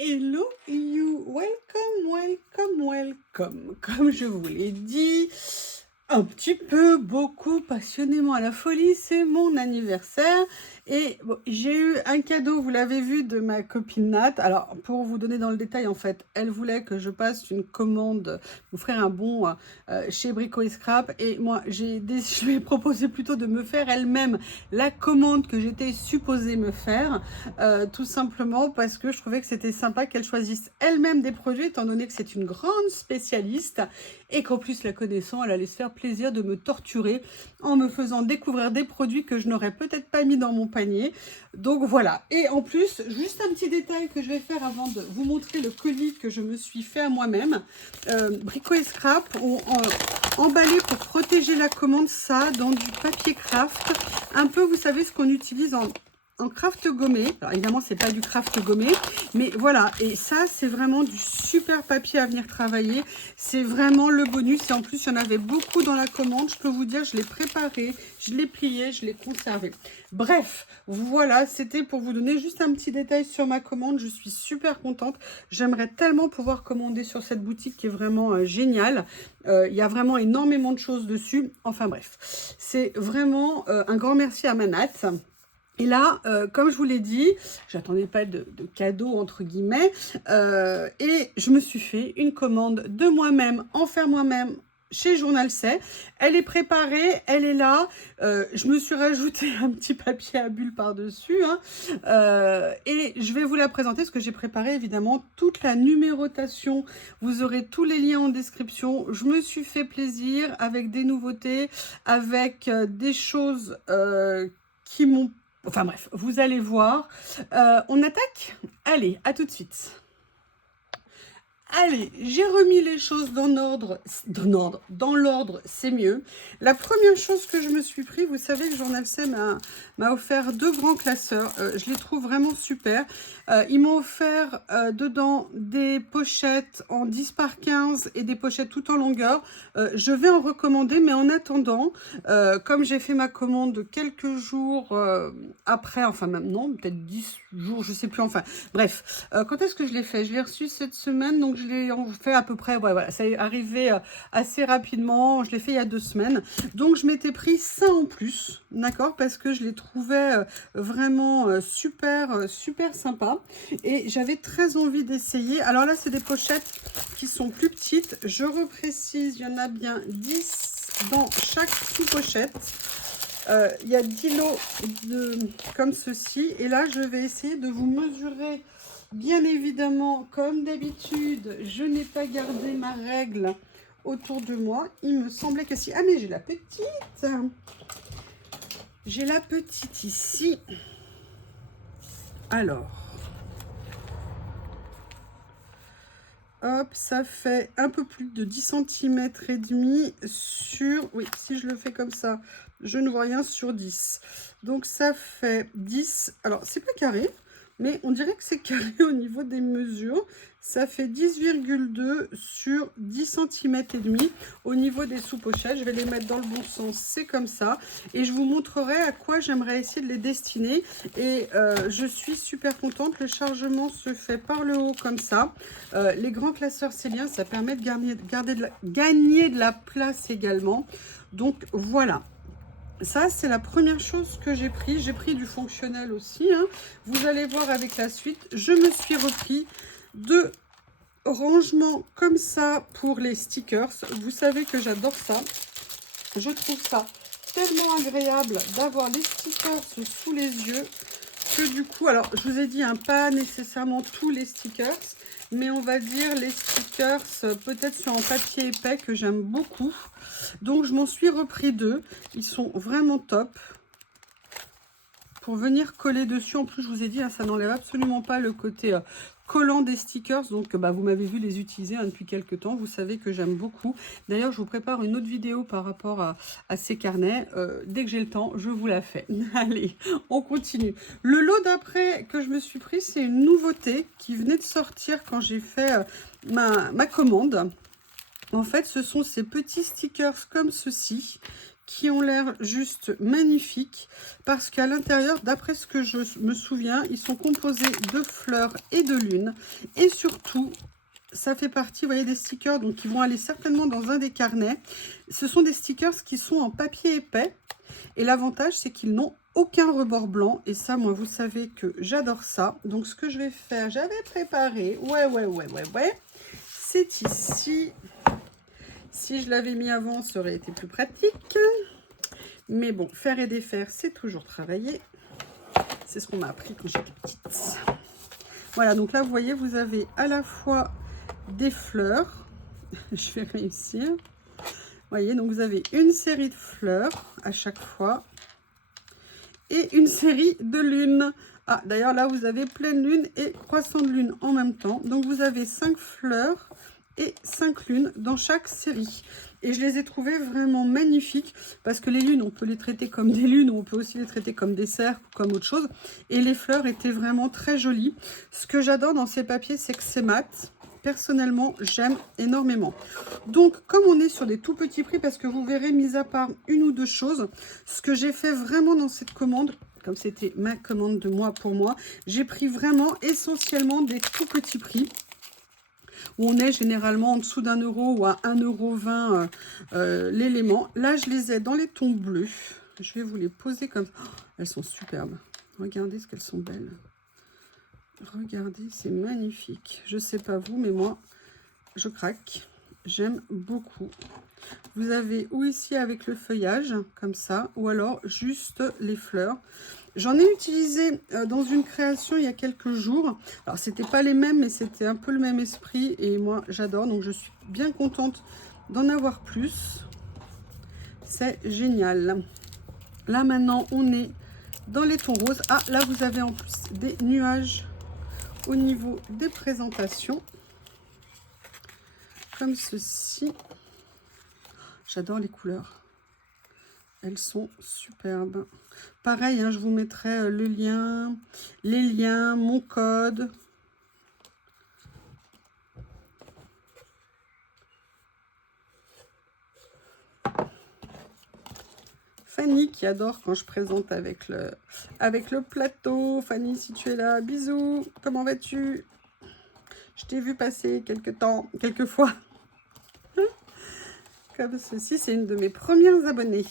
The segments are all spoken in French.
Hello you, welcome. Comme je vous l'ai dit, un petit peu, beaucoup, passionnément à la folie, c'est mon anniversaire. Et bon, j'ai eu un cadeau, vous l'avez vu, de ma copine Nat. Alors, pour vous donner dans le détail, en fait, elle voulait que je passe une commande, vous ferez un bon chez Brico et Scrap. Et moi, je lui ai proposé plutôt de me faire elle-même la commande que j'étais supposée me faire. Tout simplement parce que je trouvais que c'était sympa qu'elle choisisse elle-même des produits, étant donné que c'est une grande spécialiste et qu'en plus la connaissant, elle allait se faire plaisir de me torturer en me faisant découvrir des produits que je n'aurais peut-être pas mis dans mon panier. Donc voilà. Et en plus, juste un petit détail que je vais faire avant de vous montrer le colis que je me suis fait à moi-même. Brico et Scrap ont emballé pour protéger la commande ça dans du papier craft. Un peu, vous savez, ce qu'on utilise en craft gommé. Alors évidemment, c'est pas du craft gommé, mais voilà. Et ça, c'est vraiment du super papier à venir travailler. C'est vraiment le bonus. Et en plus, il y en avait beaucoup dans la commande. Je peux vous dire, je l'ai préparé, je l'ai plié, je l'ai conservé. Bref, voilà, c'était pour vous donner juste un petit détail sur ma commande. Je suis super contente. J'aimerais tellement pouvoir commander sur cette boutique qui est vraiment géniale. Il y a vraiment énormément de choses dessus. Enfin bref, c'est vraiment un grand merci à Manat. Et là, comme je vous l'ai dit, j'attendais pas de cadeau entre guillemets, et je me suis fait une commande de moi-même, en faire moi-même, chez Journal C. Elle est préparée, elle est là. Je me suis rajouté un petit papier à bulles par-dessus, hein, et je vais vous la présenter parce que j'ai préparé évidemment toute la numérotation. Vous aurez tous les liens en description. Je me suis fait plaisir avec des nouveautés, avec des choses qui m'ont... Enfin bref, vous allez voir. On attaque? Allez, à tout de suite. Allez, j'ai remis les choses dans l'ordre, c'est mieux. La première chose que je me suis pris, vous savez que Journal C m'a offert 2 grands classeurs. Je les trouve vraiment super. Ils m'ont offert dedans des pochettes en 10 par 15 et des pochettes tout en longueur. Je vais en recommander, mais en attendant, comme j'ai fait ma commande quelques jours après, enfin même non, peut-être 10 jours, je sais plus, enfin bref. Quand est-ce que je l'ai fait? Je l'ai reçu cette semaine, donc je l'ai fait à peu près, ouais, voilà, ça est arrivé assez rapidement, je l'ai fait il y a 2 semaines. Donc je m'étais pris ça en plus, d'accord, parce que je les trouvais vraiment super sympa. Et j'avais très envie d'essayer. Alors là, c'est des pochettes qui sont plus petites. Je reprécise, il y en a bien 10 dans chaque sous-pochette. Il y a 10 lots comme ceci. Et là, je vais essayer de vous mesurer. Bien évidemment, comme d'habitude, je n'ai pas gardé ma règle autour de moi. Il me semblait que si... Ah, mais j'ai la petite. J'ai la petite ici. Alors... Hop, ça fait un peu plus de 10 cm et demi sur... Oui, si je le fais comme ça, je ne vois rien sur 10. Donc ça fait 10. Alors, c'est pas carré, mais on dirait que c'est carré au niveau des mesures. Ça fait 10,2 sur 10 cm et demi au niveau des sous-pochettes. Je vais les mettre dans le bon sens, c'est comme ça. Et je vous montrerai à quoi j'aimerais essayer de les destiner. Et je suis super contente. Le chargement se fait par le haut comme ça. Les grands classeurs, c'est bien. Ça permet de gagner de la place également. Donc voilà. Ça, c'est la première chose que j'ai pris. J'ai pris du fonctionnel aussi, hein. Vous allez voir avec la suite. Je me suis repris 2 rangements comme ça pour les stickers. Vous savez que j'adore ça. Je trouve ça tellement agréable d'avoir les stickers sous les yeux que du coup, alors je vous ai dit, hein, pas nécessairement tous les stickers, mais on va dire les stickers peut-être sur un papier épais que j'aime beaucoup. Donc je m'en suis repris 2. Ils sont vraiment top pour venir coller dessus. En plus, je vous ai dit, hein, ça n'enlève absolument pas le côté collant des stickers. Donc vous m'avez vu les utiliser depuis quelques temps. Vous savez que j'aime beaucoup. D'ailleurs, je vous prépare une autre vidéo par rapport à ces carnets. Dès que j'ai le temps, je vous la fais. Allez, on continue. Le lot d'après que je me suis pris, c'est une nouveauté qui venait de sortir quand j'ai fait ma commande. En fait, ce sont ces petits stickers comme ceci qui ont l'air juste magnifiques parce qu'à l'intérieur, d'après ce que je me souviens, ils sont composés de fleurs et de lune. Et surtout, ça fait partie, vous voyez, des stickers donc qui vont aller certainement dans un des carnets. Ce sont des stickers qui sont en papier épais. Et l'avantage, c'est qu'ils n'ont aucun rebord blanc. Et ça, moi, vous savez que j'adore ça. Donc, ce que je vais faire, j'avais préparé. Ouais. C'est ici. Si je l'avais mis avant, ça aurait été plus pratique. Mais bon, faire et défaire, c'est toujours travailler. C'est ce qu'on m'a appris quand j'étais petite. Voilà, donc là, vous voyez, vous avez à la fois des fleurs. Je vais réussir. Vous voyez, donc vous avez une série de fleurs à chaque fois. Et une série de lunes. Ah, d'ailleurs, là, vous avez pleine lune et croissant de lune en même temps. Donc, vous avez 5 fleurs et 5 lunes dans chaque série. Et je les ai trouvées vraiment magnifiques parce que les lunes, on peut les traiter comme des lunes ou on peut aussi les traiter comme des cercles ou comme autre chose. Et les fleurs étaient vraiment très jolies. Ce que j'adore dans ces papiers, c'est que c'est mat. Personnellement, j'aime énormément. Donc, comme on est sur des tout petits prix, parce que vous verrez, mis à part une ou deux choses, ce que j'ai fait vraiment dans cette commande, comme c'était ma commande de moi pour moi, j'ai pris vraiment essentiellement des tout petits prix, où on est généralement en dessous d'1 euro ou à 1,20 € l'élément. Là, je les ai dans les tons bleus. Je vais vous les poser comme ça. Oh, elles sont superbes. Regardez ce qu'elles sont belles. Regardez, c'est magnifique. Je sais pas vous, mais moi, je craque. J'aime beaucoup. Vous avez ou ici avec le feuillage, comme ça, ou alors juste les fleurs. J'en ai utilisé dans une création il y a quelques jours. Alors, c'était pas les mêmes, mais c'était un peu le même esprit. Et moi, j'adore. Donc, je suis bien contente d'en avoir plus. C'est génial. Là, maintenant, on est dans les tons roses. Ah, là, vous avez en plus des nuages au niveau des présentations, comme ceci. J'adore les couleurs, elles sont superbes. Pareil, hein, je vous mettrai le lien, les liens, mon code. Fanny qui adore quand je présente avec le plateau. Fanny, si tu es là, bisous, comment vas-tu? Je t'ai vu passer quelques fois. Comme ceci, c'est une de mes premières abonnées.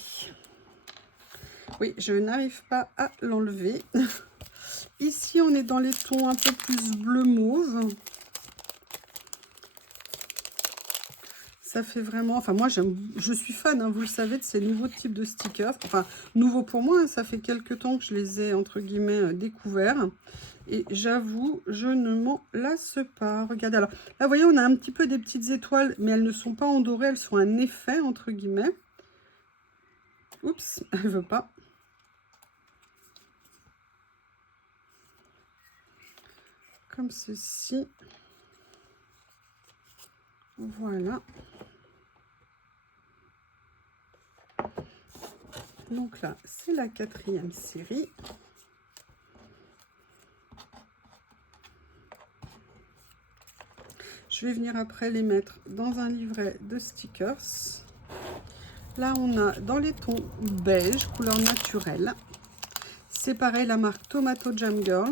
Oui, je n'arrive pas à l'enlever. Ici, on est dans les tons un peu plus bleu mauve. Ça fait vraiment... Enfin, moi, je suis fan, hein, vous le savez, de ces nouveaux types de stickers. Enfin, nouveau pour moi, hein, ça fait quelques temps que je les ai, entre guillemets, découverts. Et j'avoue, je ne m'en lasse pas. Regardez, alors, là, vous voyez, on a un petit peu des petites étoiles, mais elles ne sont pas endorées, elles sont un effet, entre guillemets. Oups, elle ne veut pas. Comme ceci. Voilà. Donc là, c'est la 4e série. Je vais venir après les mettre dans un livret de stickers. Là, on a dans les tons beige, couleur naturelle. C'est pareil, la marque Tomato Jam Girl.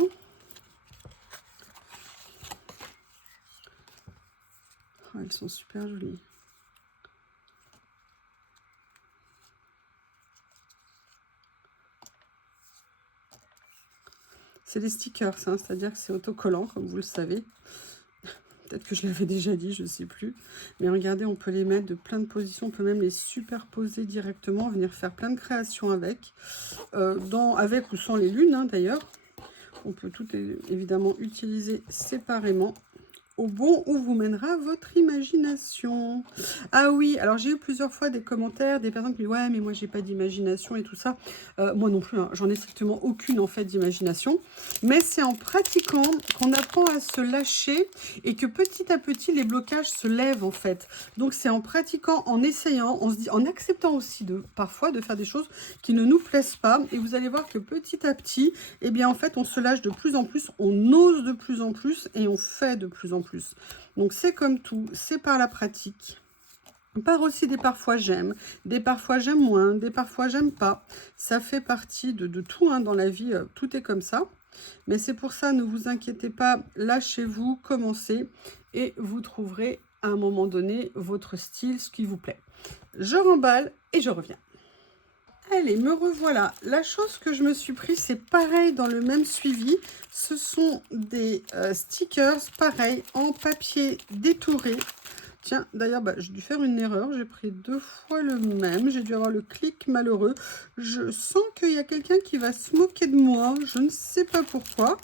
Oh, elles sont super jolies. C'est des stickers, hein, c'est-à-dire que c'est autocollant, comme vous le savez. Peut-être que je l'avais déjà dit, je ne sais plus. Mais regardez, on peut les mettre de plein de positions. On peut même les superposer directement, venir faire plein de créations avec. Avec ou sans les lunes, hein, d'ailleurs. On peut tout évidemment utiliser séparément. Au bon où vous mènera votre imagination. Ah oui, alors j'ai eu plusieurs fois des commentaires, des personnes qui disent « Ouais, mais moi, j'ai pas d'imagination et tout ça. » Moi non plus, hein, j'en ai strictement aucune, en fait, d'imagination. Mais c'est en pratiquant qu'on apprend à se lâcher et que petit à petit, les blocages se lèvent, en fait. Donc, c'est en pratiquant, en essayant, en acceptant aussi parfois de faire des choses qui ne nous plaisent pas. Et vous allez voir que petit à petit, eh bien, en fait, on se lâche de plus en plus, on ose de plus en plus et on fait de plus en plus. Donc, c'est comme tout, c'est par la pratique. Par aussi des parfois j'aime, des parfois j'aime moins, des parfois j'aime pas. Ça fait partie de tout hein, dans la vie, tout est comme ça. Mais c'est pour ça, ne vous inquiétez pas, lâchez-vous, commencez et vous trouverez à un moment donné votre style, ce qui vous plaît. Je remballe et je reviens. Allez, me revoilà. La chose que je me suis pris, c'est pareil dans le même suivi. Ce sont des stickers, pareil, en papier détouré. Tiens, d'ailleurs, j'ai dû faire une erreur. J'ai pris 2 fois le même. J'ai dû avoir le clic malheureux. Je sens qu'il y a quelqu'un qui va se moquer de moi. Je ne sais pas pourquoi.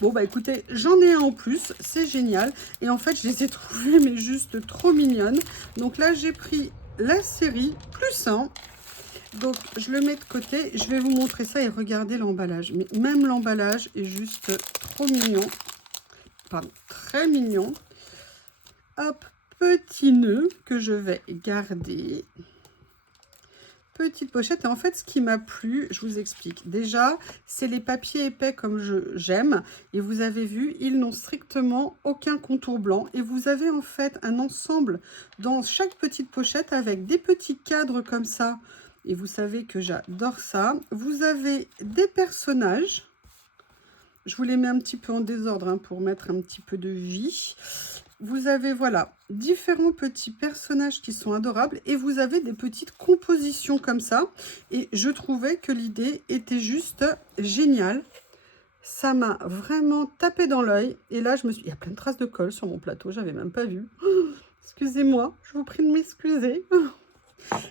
Bon, écoutez, j'en ai un en plus. C'est génial. Et en fait, je les ai trouvés, mais juste trop mignonnes. Donc là, j'ai pris la série plus 1. Donc, je le mets de côté. Je vais vous montrer ça et regardez l'emballage. Mais même l'emballage est juste trop mignon. Pardon, très mignon. Hop, petit nœud que je vais garder. Petite pochette. Et en fait, ce qui m'a plu, je vous explique. Déjà, c'est les papiers épais comme j'aime. Et vous avez vu, ils n'ont strictement aucun contour blanc. Et vous avez en fait un ensemble dans chaque petite pochette avec des petits cadres comme ça. Et vous savez que j'adore ça. Vous avez des personnages. Je vous les mets un petit peu en désordre hein, pour mettre un petit peu de vie. Vous avez, voilà, différents petits personnages qui sont adorables. Et vous avez des petites compositions comme ça. Et je trouvais que l'idée était juste géniale. Ça m'a vraiment tapé dans l'œil. Et là, je me suis... Il y a plein de traces de colle sur mon plateau. J'avais même pas vu. Excusez-moi, je vous prie de m'excuser.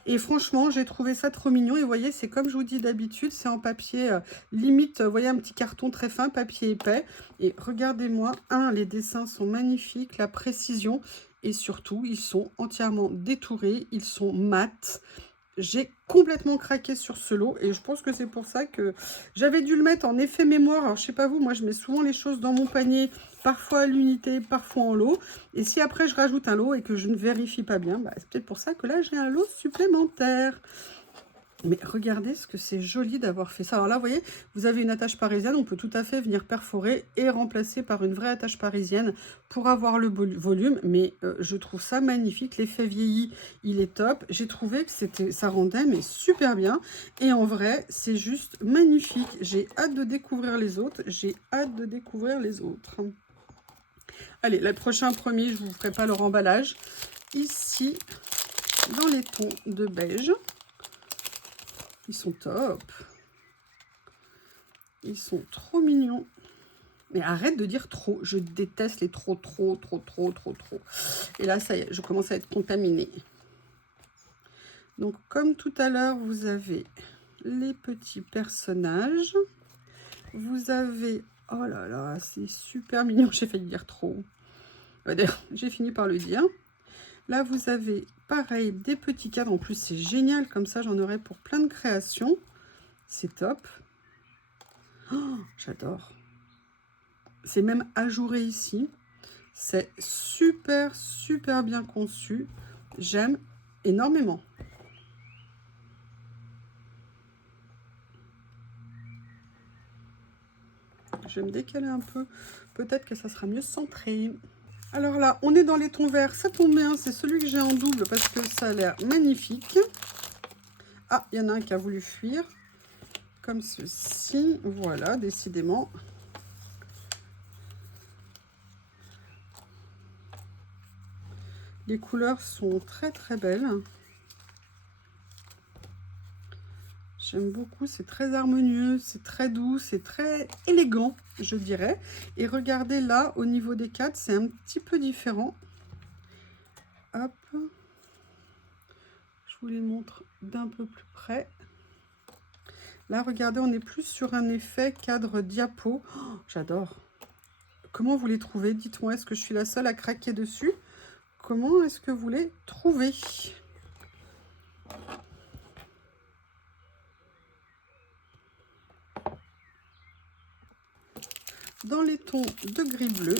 Et franchement, j'ai trouvé ça trop mignon. Et vous voyez, c'est comme je vous dis d'habitude, c'est en papier limite, vous voyez, un petit carton très fin, papier épais. Et regardez-moi, les dessins sont magnifiques, la précision. Et surtout, ils sont entièrement détourés, ils sont mat. J'ai complètement craqué sur ce lot et je pense que c'est pour ça que j'avais dû le mettre en effet mémoire. Alors, je sais pas vous, moi, je mets souvent les choses dans mon panier, parfois à l'unité, parfois en lot. Et si après, je rajoute un lot et que je ne vérifie pas bien, c'est peut-être pour ça que là, j'ai un lot supplémentaire. Mais regardez ce que c'est joli d'avoir fait ça. Alors là, vous voyez, vous avez une attache parisienne. On peut tout à fait venir perforer et remplacer par une vraie attache parisienne pour avoir le volume. Mais je trouve ça magnifique. L'effet vieilli, il est top. J'ai trouvé que ça rendait mais super bien. Et en vrai, c'est juste magnifique. J'ai hâte de découvrir les autres. J'ai hâte de découvrir les autres. Allez, le prochain premier, je ne vous ferai pas le remballage. Ici, dans les tons de beige. Ils sont top. Ils sont trop mignons. Mais arrête de dire trop. Je déteste les trop. Et là, ça y est, je commence à être contaminée. Donc, comme tout à l'heure, vous avez les petits personnages. Vous avez... Oh là là, c'est super mignon. J'ai failli dire trop. D'ailleurs, j'ai fini par le dire. Là, vous avez, pareil, des petits cadres. En plus, c'est génial. Comme ça, j'en aurai pour plein de créations. C'est top. Oh, j'adore. C'est même ajouré ici. C'est super bien conçu. J'aime énormément. Je vais me décaler un peu. Peut-être que ça sera mieux centré. Alors là, on est dans les tons verts. Ça tombe bien, c'est celui que j'ai en double parce que ça a l'air magnifique. Ah, il y en a un qui a voulu fuir. Comme ceci. Voilà, décidément. Les couleurs sont très belles. J'aime beaucoup, c'est très harmonieux, c'est très doux, c'est très élégant, je dirais. Et regardez là, au niveau des cadres, c'est un petit peu différent. Hop. Je vous les montre d'un peu plus près. Là, regardez, on est plus sur un effet cadre diapo. Oh, j'adore. Comment vous les trouvez? Dites-moi, est-ce que je suis la seule à craquer dessus? Comment est-ce que vous les trouvez? Dans les tons de gris-bleu.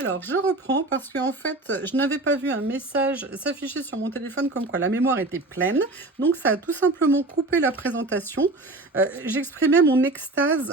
Alors, je reprends parce qu'en fait, je n'avais pas vu un message s'afficher sur mon téléphone comme quoi la mémoire était pleine. Donc, ça a tout simplement coupé la présentation. J'exprimais mon extase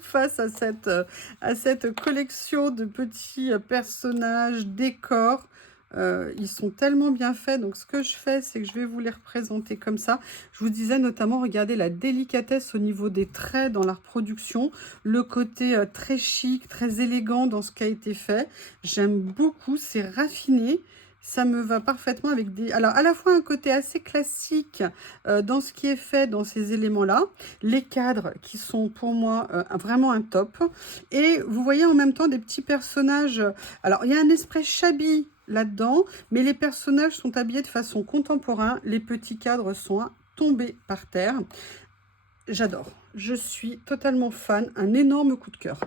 face à cette collection de petits personnages, décors. Ils sont tellement bien faits. Donc, ce que je fais, c'est que je vais vous les représenter comme ça. Je vous disais notamment, regardez la délicatesse au niveau des traits dans la reproduction. Le côté très chic, très élégant dans ce qui a été fait. J'aime beaucoup, c'est raffiné. Ça me va parfaitement avec des... Alors, à la fois un côté assez classique dans ce qui est fait dans ces éléments-là. Les cadres qui sont pour moi vraiment un top. Et vous voyez en même temps des petits personnages. Alors, il y a un esprit shabby là-dedans, mais les personnages sont habillés de façon contemporaine. Les petits cadres sont tombés par terre. J'adore. Je suis totalement fan. Un énorme coup de cœur.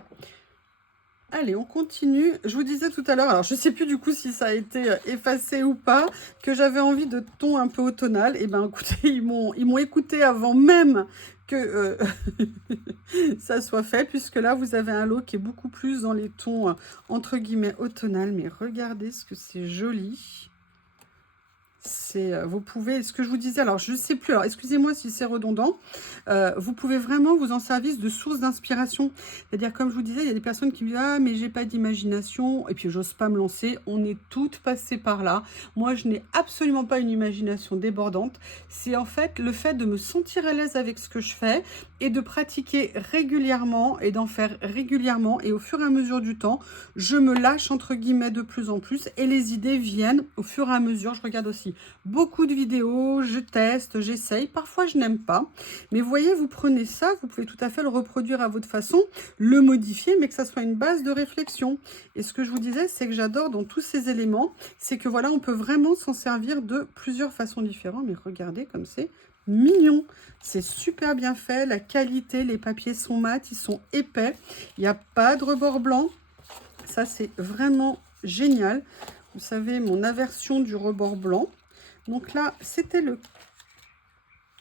Allez, on continue. Je vous disais tout à l'heure, alors je ne sais plus du coup si ça a été effacé ou pas, que j'avais envie de ton un peu automnal. Et ben écoutez, ils m'ont écouté avant même que ça soit fait, puisque là vous avez un lot qui est beaucoup plus dans les tons entre guillemets automnal. Mais regardez ce que c'est joli. Vous pouvez, ce que je vous disais, alors je ne sais plus, alors excusez-moi si c'est redondant, vous pouvez vraiment vous en servir de source d'inspiration. C'est-à-dire, comme je vous disais, il y a des personnes qui me disent « Ah, mais j'ai pas d'imagination » et puis j'ose pas me lancer. On est toutes passées par là. Moi, je n'ai absolument pas une imagination débordante. C'est en fait le fait de me sentir à l'aise avec ce que je fais et de pratiquer régulièrement et d'en faire régulièrement. Et au fur et à mesure du temps, je me lâche entre guillemets de plus en plus et les idées viennent au fur et à mesure. Je regarde aussi beaucoup de vidéos, je teste, j'essaye. Parfois, je n'aime pas. Mais vous voyez, vous prenez ça, vous pouvez tout à fait le reproduire à votre façon, le modifier, mais que ça soit une base de réflexion. Et ce que je vous disais, c'est que j'adore dans tous ces éléments, c'est que voilà, on peut vraiment s'en servir de plusieurs façons différentes. Mais regardez comme c'est mignon. C'est super bien fait. La qualité, les papiers sont mat, ils sont épais. Il n'y a pas de rebord blanc. Ça, c'est vraiment génial. Vous savez, mon aversion du rebord blanc. Donc là, c'était le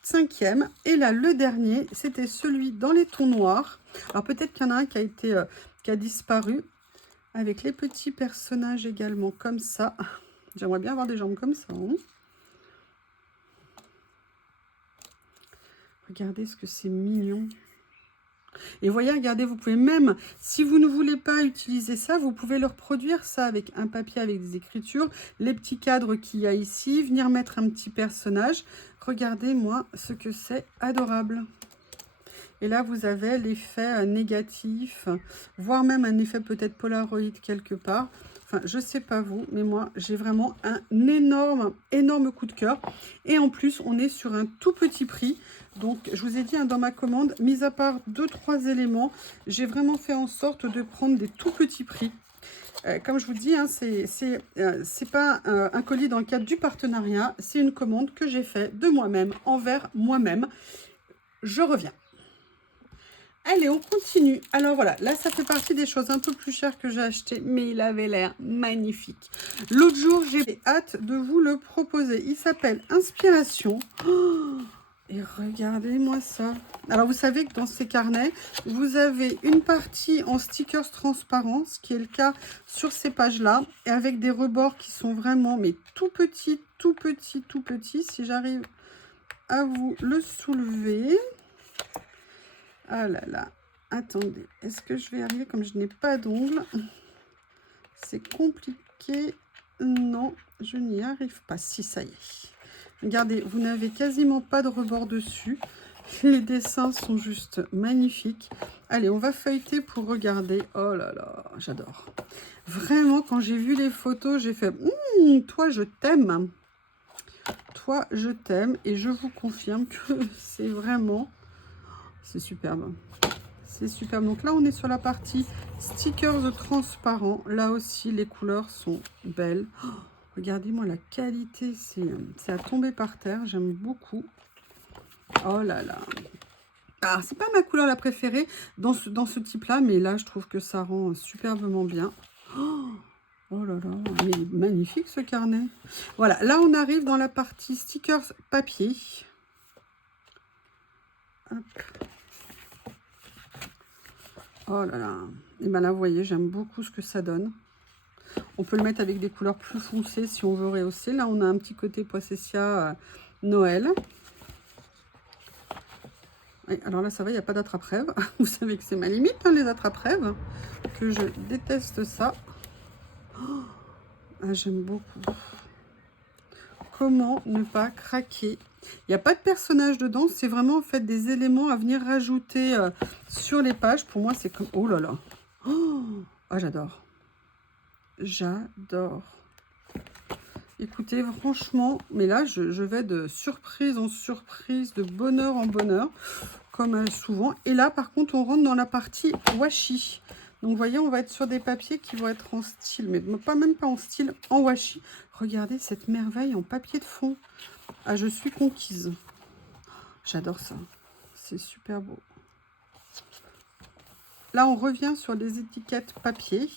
5e. Et là, le dernier, c'était celui dans les tons noirs. Alors, peut-être qu'il y en a un qui a disparu. Avec les petits personnages également, comme ça. J'aimerais bien avoir des jambes comme ça. Hein. Regardez ce que c'est mignon. Et voyez, regardez, vous pouvez même, si vous ne voulez pas utiliser ça, vous pouvez le reproduire ça avec un papier avec des écritures, les petits cadres qu'il y a ici, venir mettre un petit personnage. Regardez-moi ce que c'est adorable. Et là, vous avez l'effet négatif, voire même un effet peut-être Polaroid quelque part. Enfin, je sais pas vous, mais moi, j'ai vraiment un énorme coup de cœur. Et en plus, on est sur un tout petit prix. Donc, je vous ai dit, hein, dans ma commande, mis à part 2-3 éléments, j'ai vraiment fait en sorte de prendre des tout petits prix. Comme je vous dis, hein, c'est pas un colis dans le cadre du partenariat, c'est une commande que j'ai faite de moi-même, envers moi-même. Je reviens. Allez, on continue. Alors voilà, là, ça fait partie des choses un peu plus chères que j'ai achetées, mais il avait l'air magnifique. L'autre jour, j'ai hâte de vous le proposer. Il s'appelle Inspiration. Oh, et regardez-moi ça. Alors, vous savez que dans ces carnets, vous avez une partie en stickers transparents, ce qui est le cas sur ces pages-là, et avec des rebords qui sont vraiment, mais tout petits, tout petits, tout petits. Si j'arrive à vous le soulever... Ah là là, attendez, est-ce que je vais arriver comme je n'ai pas d'ongles? C'est compliqué. Non, je n'y arrive pas. Si, ça y est. Regardez, vous n'avez quasiment pas de rebord dessus. Les dessins sont juste magnifiques. Allez, on va feuilleter pour regarder. Oh là là, j'adore. Vraiment, quand j'ai vu les photos, j'ai fait « Toi, je t'aime. Toi, je t'aime. » Et je vous confirme que c'est vraiment... C'est superbe. C'est superbe. Donc là, on est sur la partie stickers transparents. Là aussi, les couleurs sont belles. Oh, regardez-moi la qualité. C'est à tomber par terre. J'aime beaucoup. Oh là là. Ah, c'est pas ma couleur la préférée dans ce type-là. Mais là, je trouve que ça rend superbement bien. Oh là là. Il est magnifique ce carnet. Voilà. Là, on arrive dans la partie stickers papier. Hop. Oh là là. Et bien là, vous voyez, j'aime beaucoup ce que ça donne. On peut le mettre avec des couleurs plus foncées si on veut rehausser. Là, on a un petit côté poissessia Noël. Et alors là, ça va, il n'y a pas d'attrape-rêve. Vous savez que c'est ma limite, hein, les attrape-rêves. Que je déteste ça. Oh, Ah, j'aime beaucoup. Comment ne pas craquer? Il n'y a pas de personnage dedans, c'est vraiment en fait des éléments à venir rajouter sur les pages. Pour moi, c'est comme... Oh là là. Oh, ah, j'adore. J'adore. Écoutez, franchement, mais là, je vais de surprise en surprise, de bonheur en bonheur, comme souvent. Et là, par contre, on rentre dans la partie washi. Donc, vous voyez, on va être sur des papiers qui vont être en style, mais pas même pas en style, en washi. Regardez cette merveille en papier de fond. Ah, je suis conquise. J'adore ça. C'est super beau. Là, on revient sur les étiquettes papier.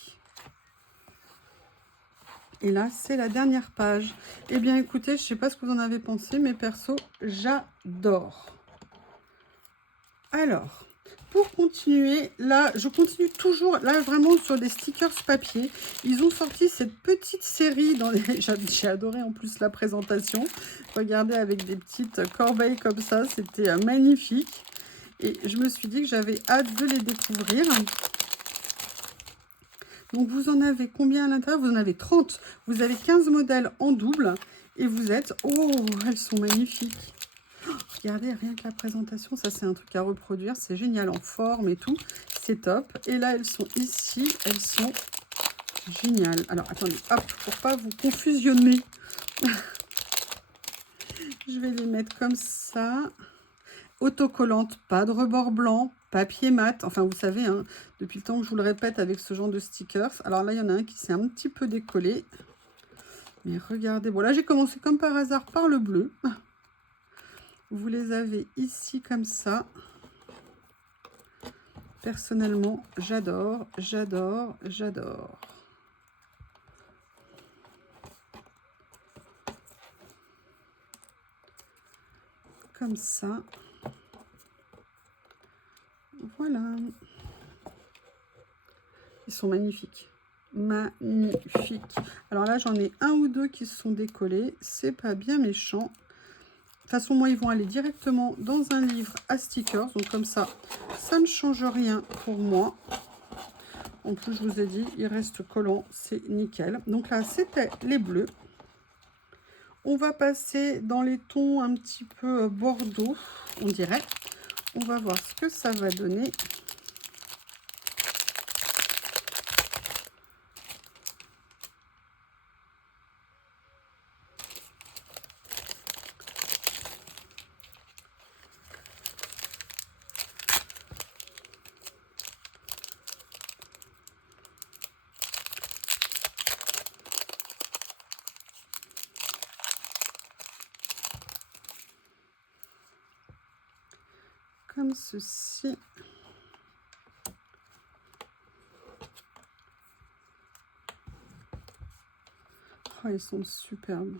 Et là, c'est la dernière page. Eh bien, écoutez, je ne sais pas ce que vous en avez pensé, mais perso, j'adore. Alors, pour continuer, là, je continue toujours, là, vraiment sur des stickers papier. Ils ont sorti cette petite série dans les... J'ai adoré en plus la présentation. Regardez, avec des petites corbeilles comme ça, c'était magnifique. Et je me suis dit que j'avais hâte de les découvrir. Donc, vous en avez combien à l'intérieur? Vous en avez 30. Vous avez 15 modèles en double. Et vous êtes... Oh, elles sont magnifiques. Oh, regardez, rien que la présentation, ça, c'est un truc à reproduire. C'est génial en forme et tout. C'est top. Et là, elles sont ici. Elles sont géniales. Alors, attendez, hop, pour pas vous confusionner. Je vais les mettre comme ça. Autocollante, pas de rebord blanc, papier mat. Enfin, vous savez, hein, depuis le temps que je vous le répète avec ce genre de stickers. Alors là, il y en a un qui s'est un petit peu décollé. Mais regardez, bon là, j'ai commencé comme par hasard par le bleu. Vous les avez ici comme ça. Personnellement, j'adore, j'adore, j'adore. Comme ça. Voilà. Ils sont magnifiques. Magnifiques. Alors là, j'en ai un ou deux qui se sont décollés. C'est pas bien méchant. De toute façon, moi, ils vont aller directement dans un livre à stickers. Donc comme ça, ça ne change rien pour moi. En plus, je vous ai dit, il reste collant. C'est nickel. Donc là, c'était les bleus. On va passer dans les tons un petit peu bordeaux, on dirait. On va voir ce que ça va donner. Comme ceci. Oh, ils sont superbes.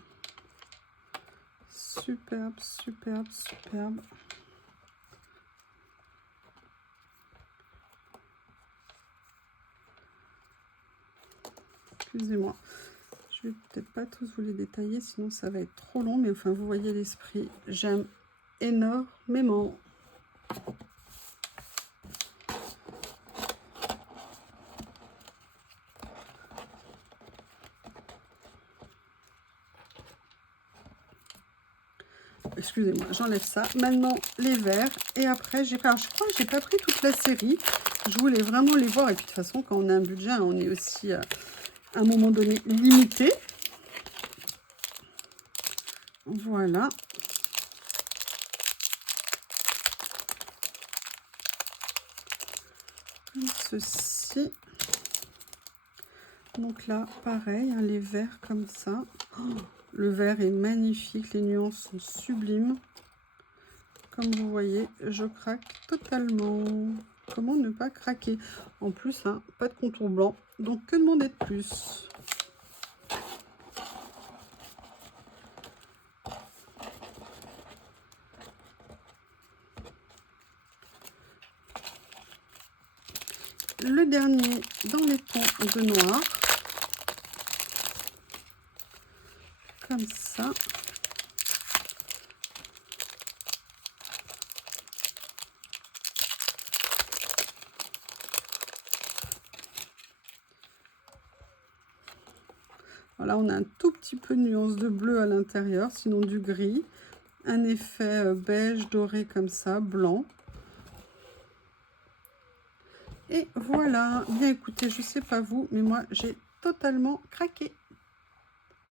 Superbe, superbe, superbe. Excusez-moi. Je vais peut-être pas tous vous les détailler, sinon ça va être trop long. Mais enfin, vous voyez l'esprit. J'aime énormément. Excusez-moi, j'enlève ça. Maintenant, les verts. Et après, je crois que j'ai pas pris toute la série. Je voulais vraiment les voir. Et puis, de toute façon, quand on a un budget, on est aussi, à un moment donné, limité. Voilà. Comme ceci. Donc là, pareil, hein, les verts comme ça. Oh, le vert est magnifique. Les nuances sont sublimes. Comme vous voyez, je craque totalement. Comment ne pas craquer? En plus, hein, pas de contour blanc. Donc, que demander de plus? Le dernier dans les tons de noir. Comme ça. Voilà, on a un tout petit peu de nuance de bleu à l'intérieur, sinon du gris. Un effet beige doré comme ça, blanc. Et voilà. Bien écoutez, je sais pas vous, mais moi j'ai totalement craqué.